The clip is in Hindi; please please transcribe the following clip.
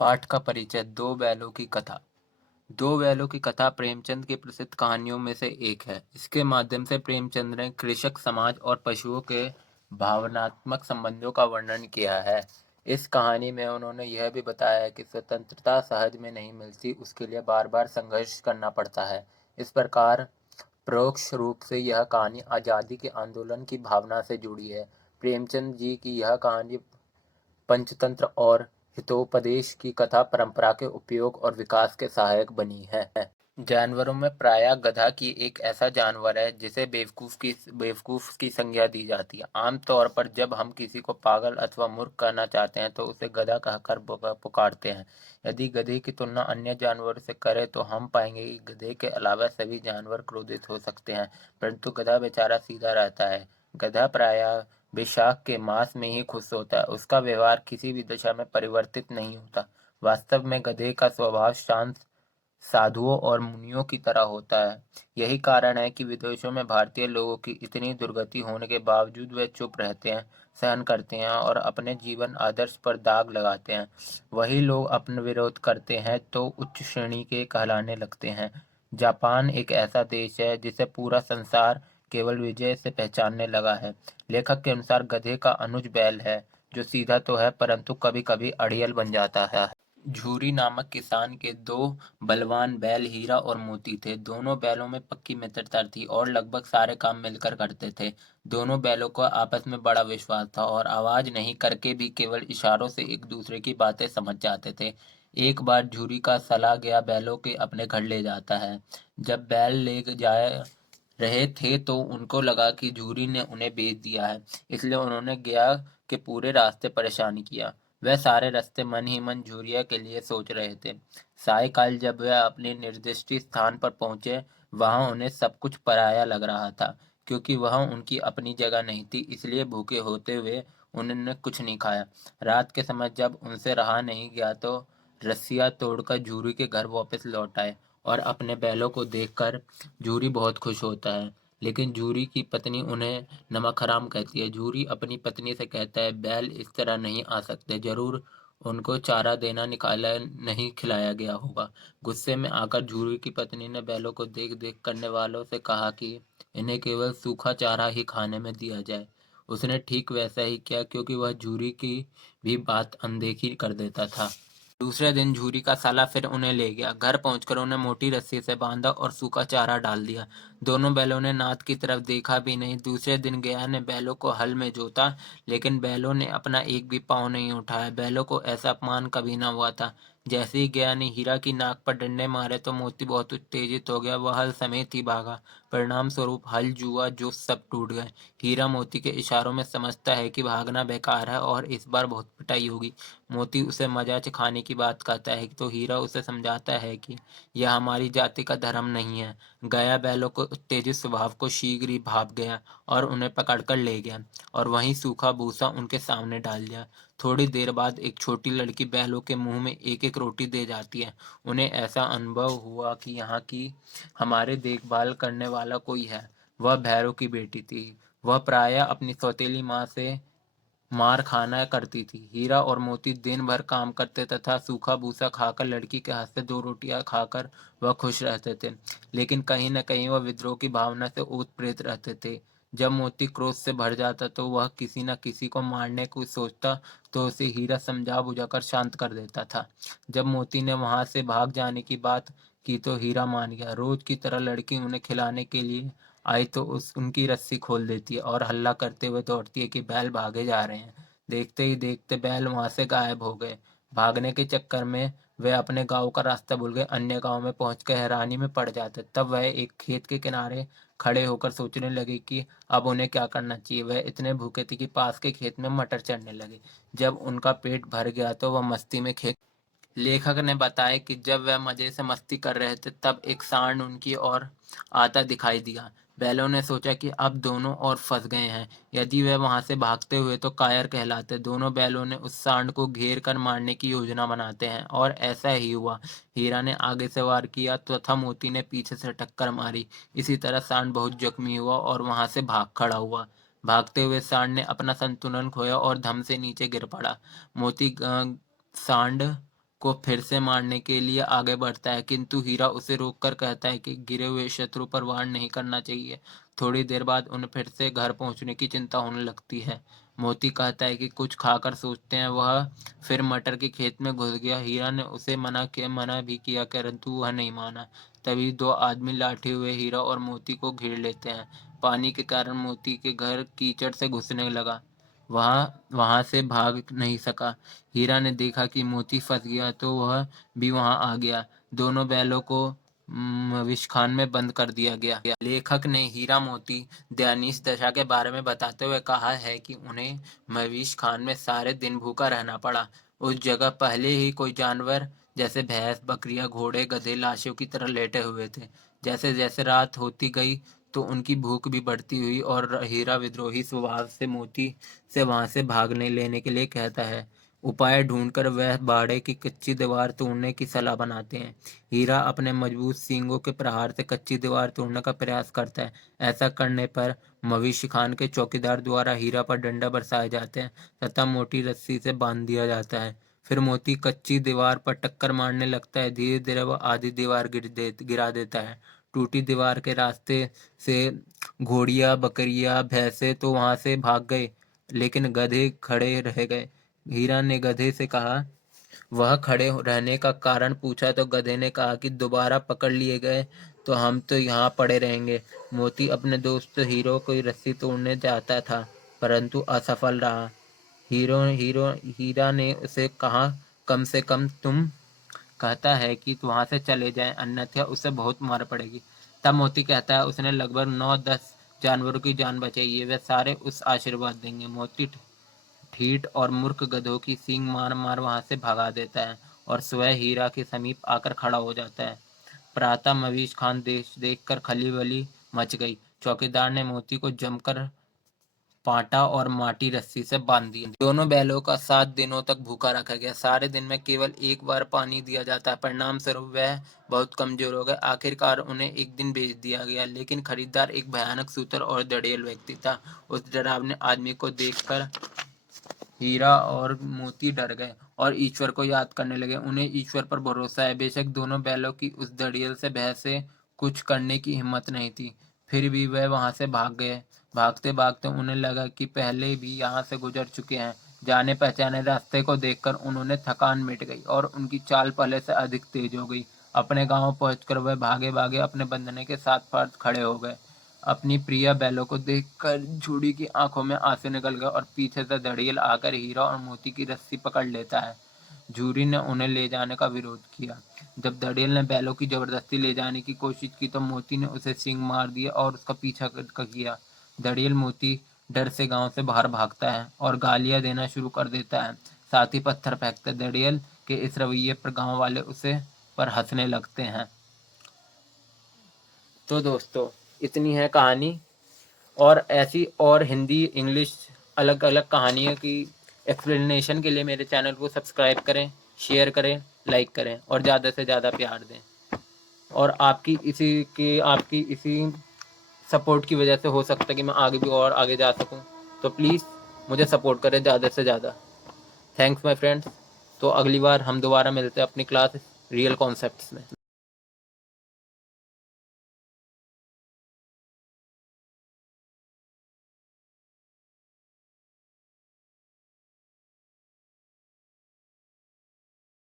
पाठ का परिचय। दो बैलों की कथा। दो बैलों की कथा प्रेमचंद की प्रसिद्ध कहानियों में से एक है। इसके माध्यम से प्रेमचंद ने कृषक समाज और पशुओं के भावनात्मक संबंधों का वर्णन किया है। इस कहानी में उन्होंने यह भी बताया है कि स्वतंत्रता सहज में नहीं मिलती, उसके लिए बार बार संघर्ष करना पड़ता है। इस प्रकार परोक्ष रूप से यह कहानी आज़ादी के आंदोलन की भावना से जुड़ी है। प्रेमचंद जी की यह कहानी पंचतंत्र और हितोपदेश की कथा परंपरा के उपयोग और विकास के सहायक बनी है। जानवरों में प्रायः गधा की एक ऐसा जानवर है जिसे बेवकूफ की संज्ञा दी जाती है। आमतौर पर जब हम किसी को पागल अथवा मूर्ख कहना चाहते हैं तो उसे गधा कहकर पुकारते हैं। यदि गधे की तुलना अन्य जानवरों से करें तो हम पाएंगे कि गधे के अलावा सभी जानवर क्रोधित हो सकते हैं, परंतु गधा बेचारा सीधा रहता है। गधा प्रायः बैसाख के मास में ही खुश होता है। उसका व्यवहार किसी भी दशा में परिवर्तित नहीं होता। वास्तव में गधे का स्वभाव शांत, साधुओं और मुनियों की तरह होता है। यही कारण है कि विदेशों में भारतीय लोगों की इतनी दुर्गति होने के बावजूद वे चुप रहते हैं, सहन करते हैं और अपने जीवन आदर्श पर दाग लगाते हैं। वही लोग अपना विरोध करते हैं तो उच्च श्रेणी के कहलाने लगते हैं। जापान एक ऐसा देश है जिसे पूरा संसार केवल विजय से पहचानने लगा है। लेखक के अनुसार गधे का अनुज बैल है, जो सीधा तो है परंतु कभी कभी अड़ियल बन जाता है। झूरी नामक किसान के दो बलवान बैल हीरा और मोती थे। दोनों बैलों में पक्की मित्रता थी और लगभग सारे काम मिलकर करते थे। दोनों बैलों को आपस में बड़ा विश्वास था और आवाज नहीं करके भी केवल इशारों से एक दूसरे की बातें समझ जाते थे। एक बार झूरी का सला गया बैलों के अपने घर ले जाता है। जब बैल ले जाए रहे थे तो उनको लगा कि झूरी ने उन्हें बेच दिया है, इसलिए उन्होंने गया के पूरे रास्ते परेशान किया। वह सारे रास्ते मन ही मन झूरिया के लिए सोच रहे थे। सायकाल जब वह अपने निर्दिष्ट स्थान पर पहुंचे, वहां उन्हें सब कुछ पराया लग रहा था, क्योंकि वह उनकी अपनी जगह नहीं थी। इसलिए भूखे होते हुए उन्होंने कुछ नहीं खाया। रात के समय जब उनसे रहा नहीं गया तो रस्सियाँ तोड़कर झूरी के घर वापस लौट आए और अपने बैलों को देखकर झूरी बहुत खुश होता है। लेकिन झूरी की पत्नी उन्हें नमक हराम कहती है। झूरी अपनी पत्नी से कहता है, बैल इस तरह नहीं आ सकते, जरूर उनको चारा देना निकाला नहीं खिलाया गया होगा। गुस्से में आकर झूरी की पत्नी ने बैलों को देख देख करने वालों से कहा कि इन्हें केवल सूखा चारा ही खाने में दिया जाए। उसने ठीक वैसा ही किया, क्योंकि वह झूरी की भी बात अनदेखी कर देता था। दूसरे दिन झूरी का साला फिर उन्हें ले गया। घर पहुंचकर उन्हें मोटी रस्सी से बांधा और सूखा चारा डाल दिया। दोनों बैलों ने नाद की तरफ देखा भी नहीं। दूसरे दिन गया ने बैलों को हल में जोता, लेकिन बैलों ने अपना एक भी पाँव नहीं उठाया। बैलों को ऐसा अपमान कभी न हुआ था। जैसे ही गया ने हीरा की नाक पर डंडे मारे तो मोती बहुत उत्तेजित हो गया। वह हल समेत ही भागा। परिणाम स्वरूप हल, जुआ, जो सब टूट गए। हीरा मोती के इशारों में समझता है कि भागना बेकार है और इस बार बहुत पिटाई होगी। मोती उसे मजा चखाने की बात कहता है तो हीरा उसे समझाता है कि यह हमारी जाति का धर्म नहीं है। गया बैलों को उत्तेजित स्वभाव को शीघ्र ही भाप गया और उन्हें पकड़कर ले गया और वहीं सूखा भूसा उनके सामने डाल दिया। थोड़ी देर बाद एक छोटी लड़की बैलों के मुंह में एक एक रोटी दे जाती है। उन्हें ऐसा अनुभव हुआ कि यहाँ की हमारे देखभाल करने वाला कोई है। वह भैरव की बेटी थी। वह प्रायः अपनी सौतेली माँ से मार खाना करती थी। हीरा और मोती दिन भर काम करते तथा सूखा भूसा खाकर लड़की के हाथ से दो रोटियां खाकर वह खुश रहते थे, लेकिन कहीं न कहीं वह विद्रोह की भावना से ओत-प्रेत रहते थे। जब मोती क्रोध से भर जाता तो वह किसी न किसी को मारने की सोचता, तो उसे हीरा समझा बुझाकर शांत कर देता था। जब मोती ने वहां से भाग जाने की बात की तो हीरा मान गया। रोज की तरह लड़की उन्हें खिलाने के लिए आई तो उनकी रस्सी खोल देती है और हल्ला करते हुए दौड़ती है कि बैल भागे जा रहे हैं। देखते ही देखते बैल वहां से गायब हो गए। भागने के चक्कर में वे अपने गांव का रास्ता भूल गए। अन्य गांव में पहुंचकर हैरानी में पड़ जाते। तब वह एक खेत के किनारे खड़े होकर सोचने लगे कि अब उन्हें क्या करना चाहिए। वह इतने भूखे थे कि पास के खेत में मटर चढ़ने लगे। जब उनका पेट भर गया तो वह मस्ती में खेत। लेखक ने बताया कि जब वह मजे से मस्ती कर रहे थे तब एक सांड उनकी ओर आता दिखाई दिया। बैलों ने सोचा कि अब दोनों और फंस गए हैं। यदि वे वहां से भागते हुए तो कायर कहलाते। दोनों बैलों ने उस सांड को घेर कर मारने की योजना बनाते हैं और ऐसा ही हुआ। हीरा ने आगे से वार किया तथा मोती ने पीछे से टक्कर मारी। इसी तरह सांड बहुत जख्मी हुआ और वहां से भाग खड़ा हुआ। भागते हुए सांड ने अपना संतुलन खोया और धम से नीचे गिर पड़ा। मोती सांड को फिर से मारने के लिए आगे बढ़ता है, किंतु हीरा उसे रोककर कहता है कि गिरे हुए शत्रु पर वार नहीं करना चाहिए। थोड़ी देर बाद उन्हें फिर से घर पहुंचने की चिंता होने लगती है। मोती कहता है कि कुछ खाकर सोचते हैं। वह फिर मटर के खेत में घुस गया। हीरा ने उसे मना भी किया, परंतु वह नहीं माना। तभी दो आदमी लाठी हुए हीरा और मोती को घेर लेते हैं। पानी के कारण मोती के घर कीचड़ से घुसने लगा। वहां से भाग नहीं सका। हीरा ने देखा कि मोती फंस गया तो वह भी वहां आ गया। दोनों बैलों को विषखान में बंद कर दिया गया। लेखक ने हीरा मोती दयनीय दशा के बारे में बताते हुए कहा है कि उन्हें मवीश खान में सारे दिन भूखा रहना पड़ा। उस जगह पहले ही कोई जानवर जैसे भैंस, बकरियां, घोड़े, गधे लाशों की तरह लेटे हुए थे। जैसे जैसे रात होती गई तो उनकी भूख भी बढ़ती हुई और हीरा विद्रोही स्वभाव से मोती से वहां से भागने लेने के लिए कहता है। उपाय ढूंढकर वह बाड़े की कच्ची दीवार तोड़ने की सलाह बनाते हैं। हीरा अपने मजबूत सींगों के प्रहार से कच्ची दीवार तोड़ने का प्रयास करता है। ऐसा करने पर मवेशी खान के चौकीदार द्वारा हीरा पर डंडा बरसाए जाते हैं तथा मोटी रस्सी से बांध दिया जाता है। फिर मोती कच्ची दीवार पर टक्कर मारने लगता है। धीरे धीरे वह आधी दीवार गिरा देता है। टूटी दीवार के रास्ते से घोड़ियां, बकरियां, भैंसे तो वहां से भाग गए, लेकिन गधे खड़े रह गए। हीरा ने गधे से कहा, वह खड़े रहने का कारण पूछा तो गधे ने कहा कि दोबारा पकड़ लिए गए तो हम तो यहाँ पड़े रहेंगे। मोती अपने दोस्त हीरो को रस्सी तोड़ने जाता था, परंतु असफल रहा। हीरा ने उसे कहा, कम से कम तुम कहता है कि वहां से चले जाएं, अन्यथा उसे बहुत मार पड़ेगी। तब मोती कहता है उसने लगभग 9-10 जानवरों की जान बचाई है, वे सारे उस आशीर्वाद देंगे। मोती ठीठ और मूर्ख गधों की सींग मार मार वहां से भगा देता है और स्वयं हीरा के समीप आकर खड़ा हो जाता है। प्रातः मवीश खान देखकर खलीबली मच गई। चौकीदार ने मोती को जमकर पाटा और माटी रस्सी से बांध दिया। दोनों बैलों का 7 दिनों तक भूखा रखा गया। सारे दिन में केवल एक बार पानी दिया जाता है। परिणाम स्वरूप वह बहुत कमजोर हो गए। आखिरकार उन्हें एक दिन बेच दिया गया, लेकिन खरीदार एक भयानक सूतर और दड़ेल व्यक्ति था। उस डरावने आदमी को देखकर हीरा और मोती डर गए और ईश्वर को याद करने लगे। उन्हें ईश्वर पर भरोसा है। बेशक दोनों बैलों की उस दड़ियल से भय से कुछ करने की हिम्मत नहीं थी, फिर भी वह वहां से भाग गए। भागते भागते उन्हें लगा कि पहले भी यहाँ से गुजर चुके हैं। जाने पहचाने रास्ते को देखकर उन्होंने थकान मिट गई और उनकी चाल पहले से अधिक तेज हो गई। अपने गांव पहुंचकर वह भागे भागे अपने बंधने के साथ पास खड़े हो गए। अपनी प्रिय बैलों को देखकर जूड़ी की आंखों में आंसू निकल गए और पीछे से दड़ियल आकर हीरा और मोती की रस्सी पकड़ लेता है। जूरी ने उन्हें ले जाने का विरोध किया। जब दड़ियल ने बैलों की जबरदस्ती ले जाने की कोशिश की तो मोती ने उसे सींग मार दिया और उसका पीछा किया। दड़ियल मोती डर से गांव से बाहर भागता है और गालियां देना शुरू कर देता है, साथ ही पत्थर फेंकता है। दड़ियल के इस रवैये पर गांव वाले उसे पर हंसने लगते हैं। तो दोस्तों, इतनी है कहानी। और ऐसी और हिंदी, इंग्लिश अलग अलग कहानियों की एक्सप्लेनेशन के लिए मेरे चैनल को सब्सक्राइब करें, शेयर करें, लाइक करें और ज़्यादा से ज़्यादा प्यार दें। और आपकी इसी सपोर्ट की वजह से हो सकता है कि मैं आगे भी और आगे जा सकूं। तो प्लीज़ मुझे सपोर्ट करें ज़्यादा से ज़्यादा। Thanks my friends. तो अगली बार हम दोबारा मिलते हैं अपनी क्लास रियल कॉन्सेप्ट्स में।